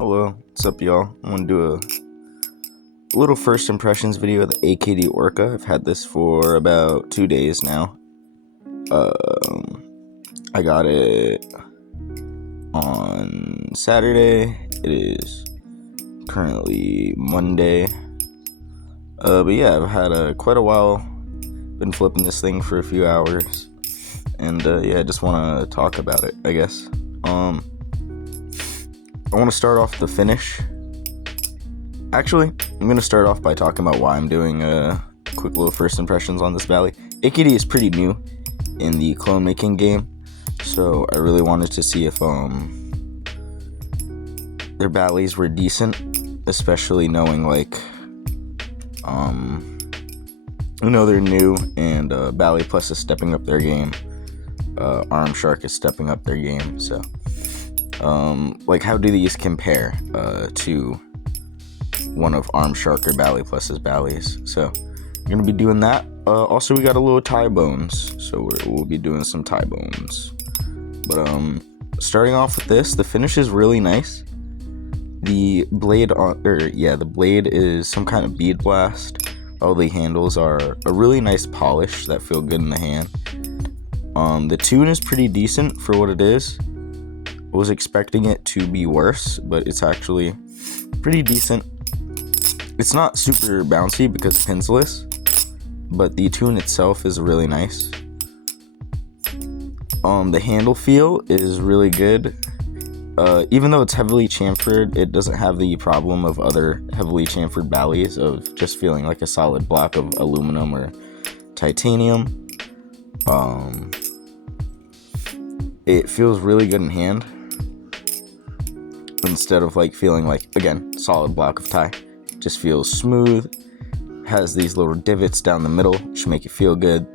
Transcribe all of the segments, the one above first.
Hello, what's up, y'all? I'm gonna do a little first impressions video of the AKD ORCA. I've had this for about 2 days now. I got it on Saturday. It is currently Monday. But yeah, I've had quite a while. Been flipping this thing for a few hours, and yeah, I just want to talk about it, I guess. I want to start off the finish. Actually, I'm going to start off by talking about why I'm doing quick little first impressions on this Bally. AKD is pretty new in the clone making game, so I really wanted to see if their Ballies were decent, especially knowing they're new, and Bally Plus is stepping up their game. Arm Shark is stepping up their game, so how do these compare to one of Arm Shark or Bally Plus's Ballies? So we're gonna be doing that. Also, we got a little tie bones, so we'll be doing some tie bones. But starting off with this, the finish is really nice. The blade the blade is some kind of bead blast. All the handles are a really nice polish that feel good in the hand. The tune is pretty decent for what it is. I was expecting it to be worse, but it's actually pretty decent. It's not super bouncy because pinsless, but the tune itself is really nice. The handle feel is really good. Even though it's heavily chamfered, it doesn't have the problem of other heavily chamfered Ballies of just feeling like a solid block of aluminum or titanium. It feels really good in hand, instead of feeling like, again, solid block of tie. Just feels smooth. Has these little divots down the middle which make it feel good.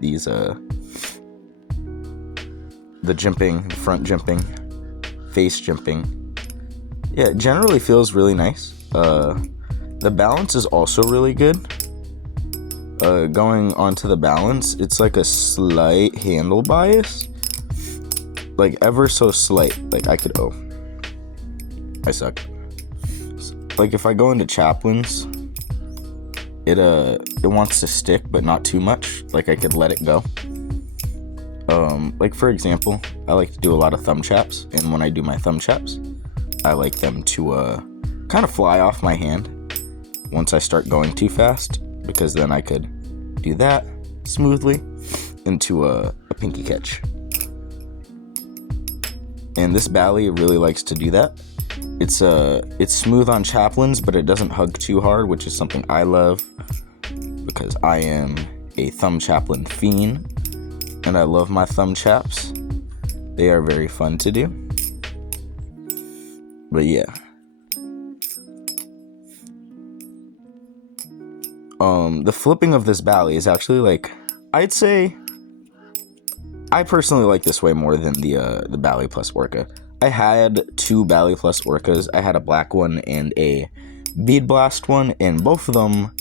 These the jimping, front jimping, face jimping. Yeah, it generally feels really nice. The balance is also really good. Going onto the balance, it's like a slight handle bias, ever so slight. I suck. If I go into Chaplin's, it wants to stick, but not too much. I could let it go. For example, I like to do a lot of thumb chaps, and when I do my thumb chaps, I like them to kind of fly off my hand once I start going too fast, because then I could do that smoothly into a pinky catch. And this Bally really likes to do that. It's smooth on Chaplin's, but it doesn't hug too hard, which is something I love, because I am a thumb Chaplin fiend, and I love my thumb chaps. They are very fun to do. But yeah. The flipping of this Bally is actually I'd say I personally like this way more than the Bally Plus Orca. I had 2 Bally Plus Orcas. I had a black one and a bead blast one, and both of them,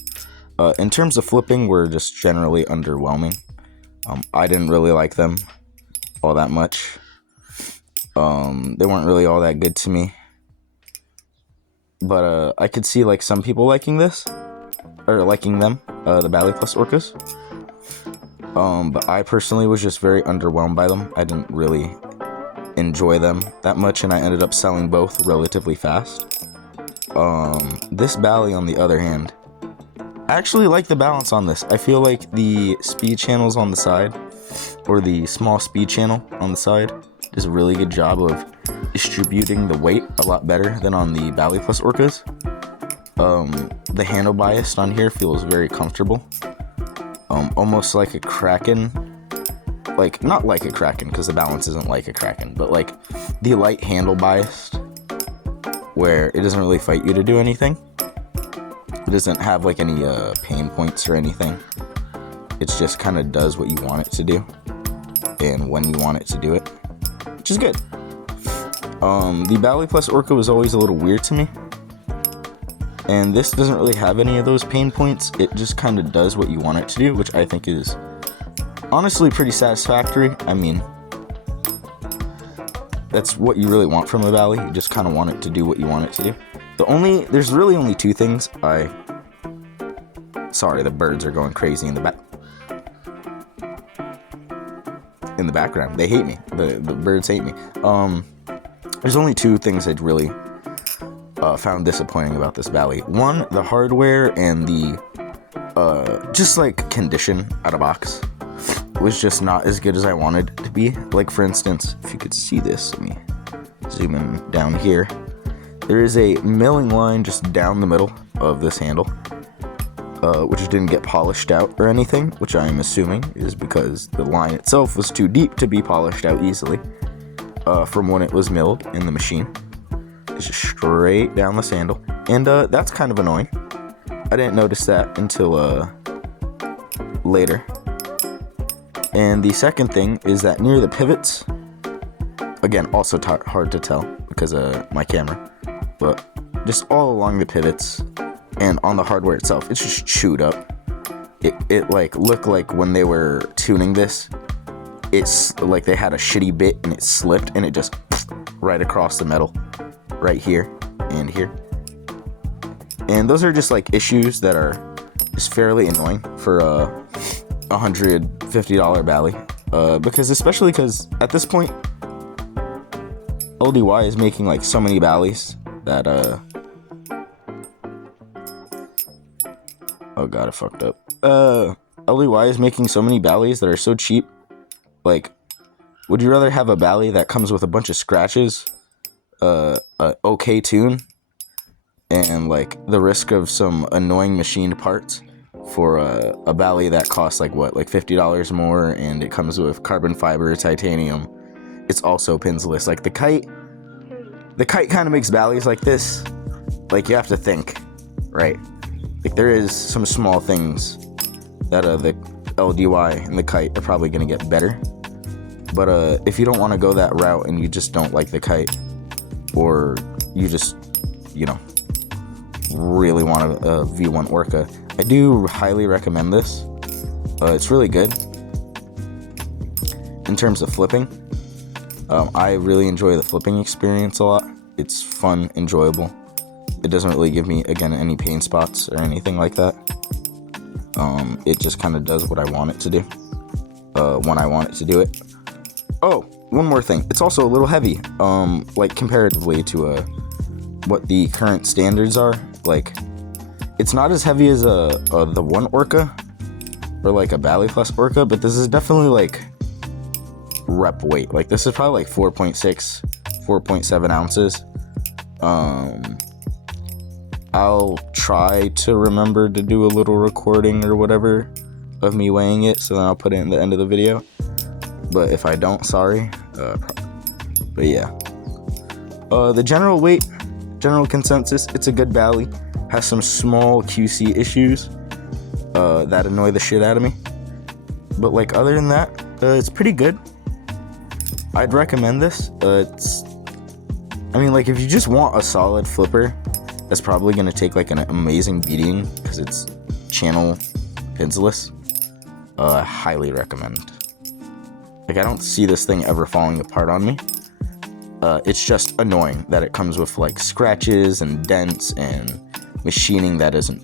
in terms of flipping, were just generally underwhelming. I didn't really like them all that much. They weren't really all that good to me. But I could see some people liking this, or liking them, the Bally Plus Orcas. But I personally was just very underwhelmed by them. I didn't really enjoy them that much, and I ended up selling both relatively fast. This Bally, on the other hand, I actually like the balance on this. I feel like the speed channels on the side, or the small speed channel on the side, does a really good job of distributing the weight a lot better than on the Bally Plus Orcas. The handle bias on here feels very comfortable. Almost like a Kraken. Not like a Kraken, because the balance isn't like a Kraken, but the light handle biased, where it doesn't really fight you to do anything. It doesn't have any pain points or anything. It just kind of does what you want it to do, and when you want it to do it, which is good. The Bally Plus Orca was always a little weird to me, and this doesn't really have any of those pain points. It just kind of does what you want it to do, which I think is honestly pretty satisfactory. I mean, that's what you really want from a Bally. You just kind of want it to do what you want it to do. There's really only two things sorry, the birds are going crazy in the background. They hate me. The birds hate me. There's only two things I'd really found disappointing about this Bally. One, the hardware, and the just like condition out of box was just not as good as I wanted it to be. Like, for instance, if you could see this, let me zoom in down here. There is a milling line just down the middle of this handle, which didn't get polished out or anything, which I am assuming is because the line itself was too deep to be polished out easily from when it was milled in the machine. It's just straight down this handle, and that's kind of annoying. I didn't notice that until later. And the second thing is that near the pivots, again, also hard to tell because of my camera, but just all along the pivots and on the hardware itself, it's just chewed up. It like looked like when they were tuning this, it's like they had a shitty bit and it slipped and it just right across the metal, right here and here. And those are just like issues that are just fairly annoying for a $150 Bally, especially because at this point LDY is making like so many Ballies that oh god, I fucked up. LDY is making so many Ballies that are so cheap. Like, would you rather have a Bally that comes with a bunch of scratches, a okay tune, and like the risk of some annoying machined parts, for a Bally that costs like what, like $50 more, and it comes with carbon fiber, titanium. It's also pinsless. Like the kite kind of makes Ballies like this. Like, you have to think, right? Like, there is some small things that the LDY and the kite are probably gonna get better. But if you don't want to go that route and you just don't like the kite, or you just, you know, really want a V1 Orca, I do highly recommend this. It's really good in terms of flipping. I really enjoy the flipping experience a lot. It's fun, enjoyable. It doesn't really give me, again, any pain spots or anything like that. It just kind of does what I want it to do when I want it to do it. Oh, one more thing. It's also a little heavy, like comparatively to what the current standards are. Like, it's not as heavy as the one Orca or like a Bally Plus Orca, but this is definitely like rep weight. Like, this is probably like 4.6, 4.7 ounces. I'll try to remember to do a little recording or whatever of me weighing it, so then I'll put it in the end of the video. But if I don't, sorry. But yeah. The general weight, general consensus, it's a good Bally. Has some small QC issues that annoy the shit out of me. But like, other than that, it's pretty good. I'd recommend this. I mean, like, if you just want a solid flipper that's probably going to take like an amazing beating because it's channel pinsless, I highly recommend. Like, I don't see this thing ever falling apart on me. It's just annoying that it comes with like scratches and dents and machining that isn't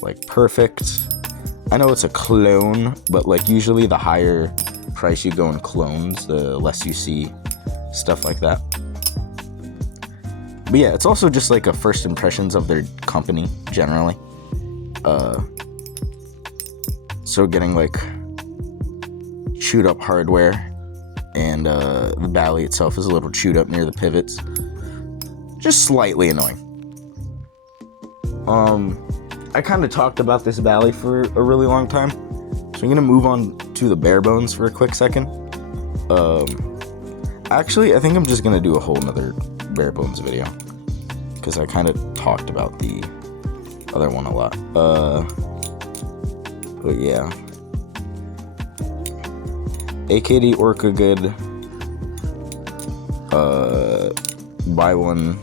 like perfect. I know it's a clone, but like usually the higher price you go in clones, the less you see stuff like that. But yeah, it's also just like a first impressions of their company generally. So getting like chewed up hardware, and the Bally itself is a little chewed up near the pivots. Just slightly annoying. I kind of talked about this Bally for a really long time, so I'm gonna move on to the bare bones for a quick second. Actually, I think I'm just gonna do a whole nother bare bones video, because I kind of talked about the other one a lot. But yeah, AKD ORCA good. Buy one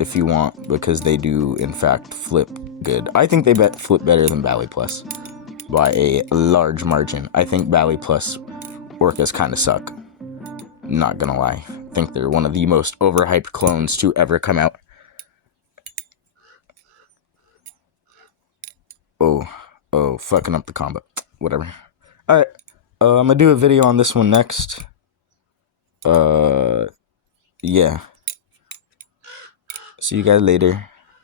if you want, because they do in fact flip good. I think they flip better than Bally Plus by a large margin. I think Bally Plus Orcas kind of suck, not gonna lie. think they're one of the most overhyped clones to ever come out. Oh, fucking up the combo. Whatever. Alright, I'm gonna do a video on this one next. Yeah. See you guys later.